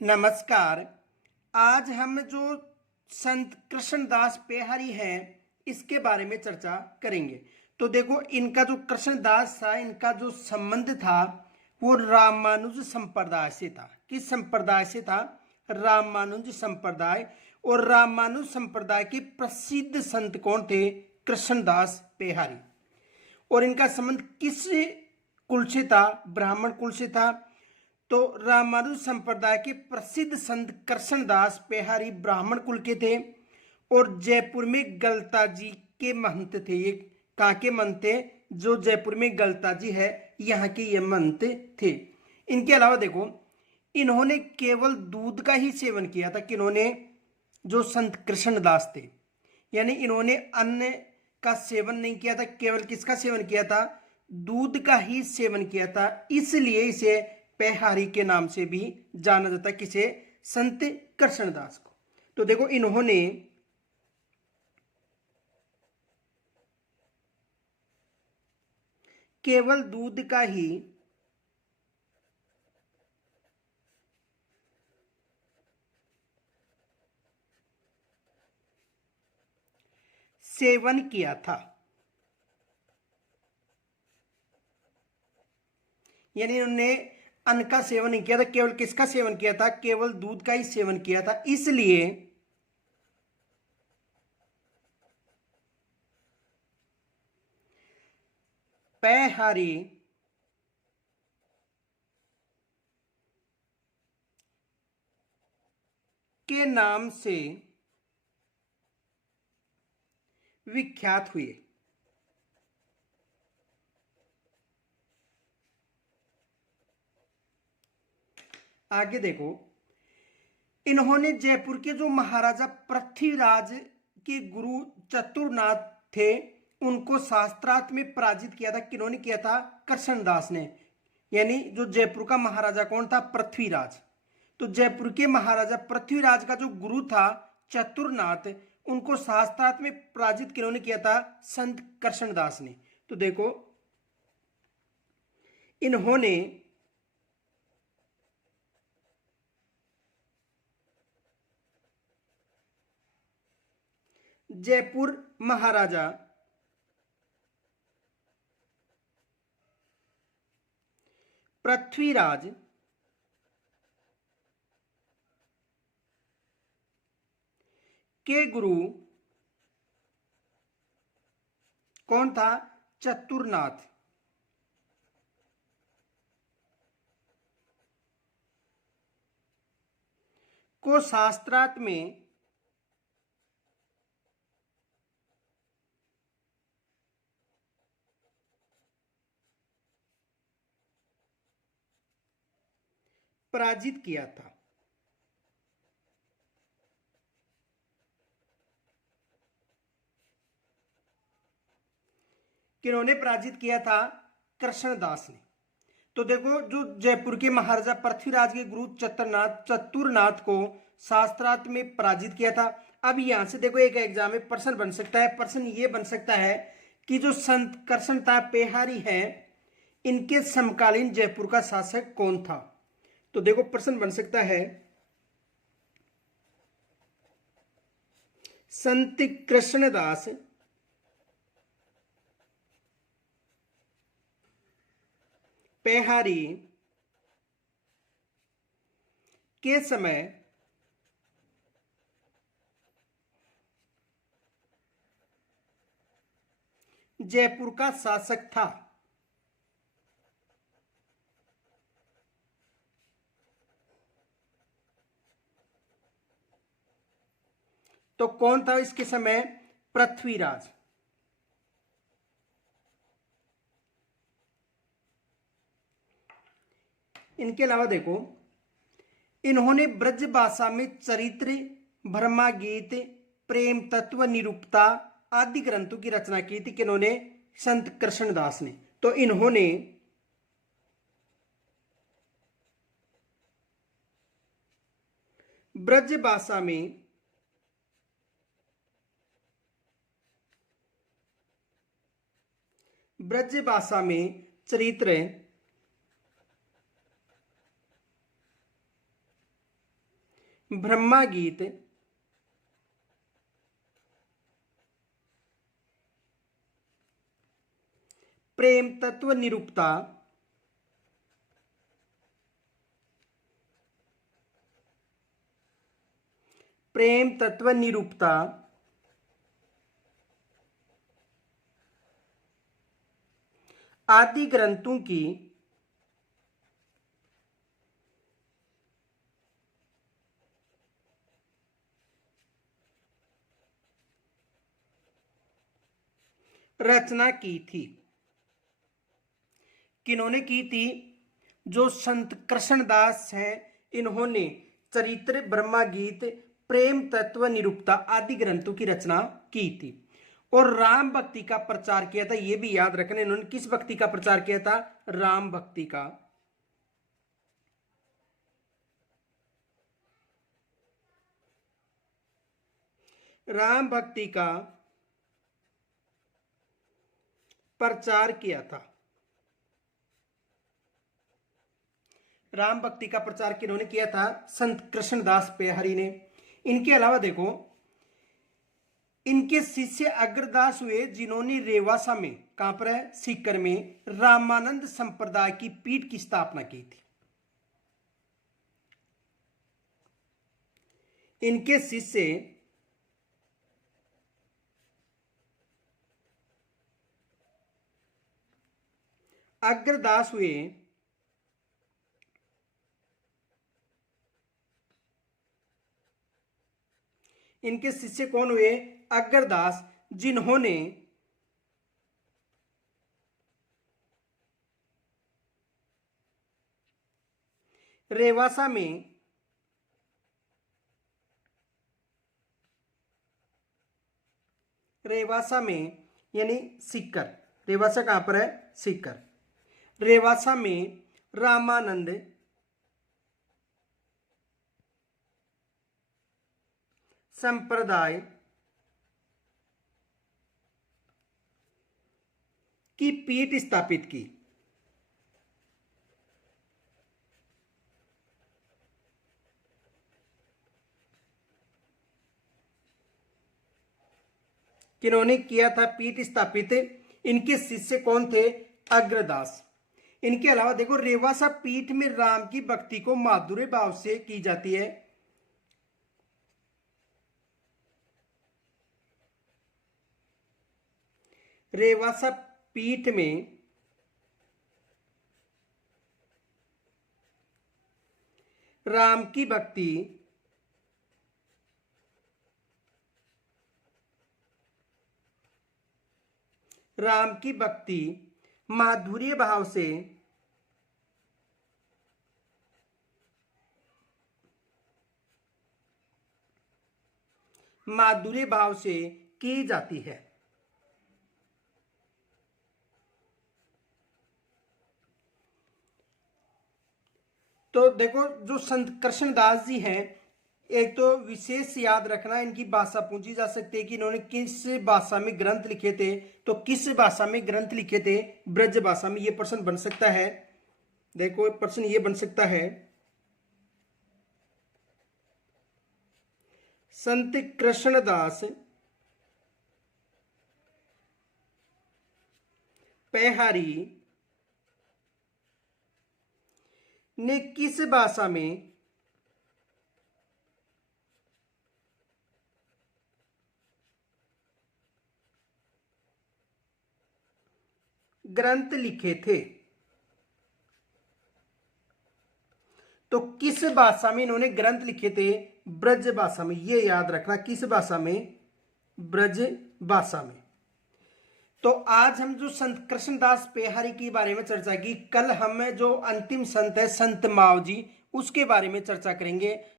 नमस्कार। आज हम जो संत कृष्णदास पेहारी हैं इसके बारे में चर्चा करेंगे। तो देखो, इनका जो कृष्णदास था, इनका जो संबंध था वो रामानुज संप्रदाय से था। किस संप्रदाय से था? रामानुज संप्रदाय। और रामानुज संप्रदाय के प्रसिद्ध संत कौन थे? कृष्णदास पेहारी। और इनका संबंध किस कुल से था? ब्राह्मण कुल से था। तो रामानुज संप्रदाय के प्रसिद्ध संत कृष्णदास पेहारी ब्राह्मण कुल के थे और जयपुर में गलता जी के महंत थे। ये कहाँ के महंत थे? जो जयपुर में गलता जी है यहाँ के ये महंत थे। इनके अलावा देखो, इन्होंने केवल दूध का ही सेवन किया था। किन्होंने? जो संत कृष्णदास थे, यानी इन्होंने अन्न का सेवन नहीं किया था। केवल किसका सेवन किया था? दूध का ही सेवन किया था। इसलिए इसे पेहारी के नाम से भी जाना जाता है। किसे? संत कृष्णदास को। तो देखो, इन्होंने केवल दूध का ही सेवन किया था। यानी इन्होंने अन्न का सेवन नहीं किया था। केवल किसका सेवन किया था? केवल दूध का ही सेवन किया था। इसलिए पेहारी के नाम से विख्यात हुए। आगे देखो, इन्होंने जयपुर के जो महाराजा पृथ्वीराज के गुरु चतुरनाथ थे उनको शास्त्रार्थ में पराजित किया था। किन्होंने किया था? कृष्णदास ने। यानी जो जयपुर का महाराजा कौन था? पृथ्वीराज। तो जयपुर के महाराजा पृथ्वीराज का जो गुरु था चतुरनाथ, उनको शास्त्रार्थ में पराजित किन्होंने किया था? संत कृष्णदास ने। तो देखो, इन्होंने जयपुर महाराजा पृथ्वीराज के गुरु कौन था? चतुरनाथ। को शास्त्रार्थ में पराजित किया था। किन्होंने पराजित किया था? कृष्णदास ने। तो देखो, जो जयपुर के महाराजा पृथ्वीराज के गुरु चतुरनाथ को शास्त्रार्थ में पराजित किया था। अब यहां से देखो, एक एग्जाम में प्रश्न बन सकता है। प्रश्न ये बन सकता है कि जो संत कृष्णदास पेहारी हैं इनके समकालीन जयपुर का शासक कौन था? तो देखो, प्रश्न बन सकता है संत कृष्णदास पेहारी के समय जयपुर का शासक था। तो कौन था इसके समय? पृथ्वीराज। इनके अलावा देखो, इन्होंने ब्रज भाषा में चरित्र, भरमा गीत, प्रेम तत्व निरूपता आदि ग्रंथों की रचना की थी। किन्होंने? संत कृष्णदास ने। तो इन्होंने ब्रज भाषा में चरित्र, ब्रह्मा गीत, प्रेम तत्व निरूपता, प्रेम तत्व निरूपता, आदि ग्रंथों की रचना की थी। किन्होंने की थी? जो संत कृष्णदास हैं, इन्होंने चरित्र, ब्रह्मा गीत, प्रेम तत्व निरूपता आदि ग्रंथों की रचना की थी। और राम भक्ति का प्रचार किया था, यह भी याद रखना। इन्होंने किस भक्ति का प्रचार किया था? राम भक्ति का। राम भक्ति का प्रचार किया था। राम भक्ति का प्रचार किन्होंने किया था? संत कृष्णदास पेहरी ने। इनके अलावा देखो, इनके शिष्य अग्रदास हुए, जिन्होंने रेवासा में, कहां पर है? सीकर में, रामानंद संप्रदाय की पीठ की स्थापना की थी। इनके शिष्य अग्रदास हुए, इनके शिष्य कौन हुए? अग्रदास, जिन्होंने रेवासा में यानी सीकर, रेवासा कहां पर है? सीकर। रेवासा में रामानंद संप्रदाय की पीठ स्थापित की। किन्होंने किया था पीठ स्थापित? इनके शिष्य कौन थे? अग्रदास। इनके अलावा देखो, रेवासा पीठ में राम की भक्ति को माधुर्य भाव से की जाती है। रेवासा पीठ में राम की भक्ति माधुर्य भाव से की जाती है। तो देखो, जो संत कृष्णदास जी हैं, एक तो विशेष याद रखना, इनकी भाषा पूछी जा सकती है कि इन्होंने किस भाषा में ग्रंथ लिखे थे। तो किस भाषा में ग्रंथ लिखे थे? ब्रज भाषा में। ये प्रश्न बन सकता है। देखो, प्रश्न ये बन सकता है, संत कृष्णदास पेहरी ने किस भाषा में ग्रंथ लिखे थे? तो किस भाषा में इन्होंने ग्रंथ लिखे थे? ब्रज भाषा में। ये याद रखना, किस भाषा में? ब्रज भाषा में। तो आज हम जो संत कृष्णदास पेहरी के बारे में चर्चा की, कल हम जो अंतिम संत है संत मावजी, उसके बारे में चर्चा करेंगे।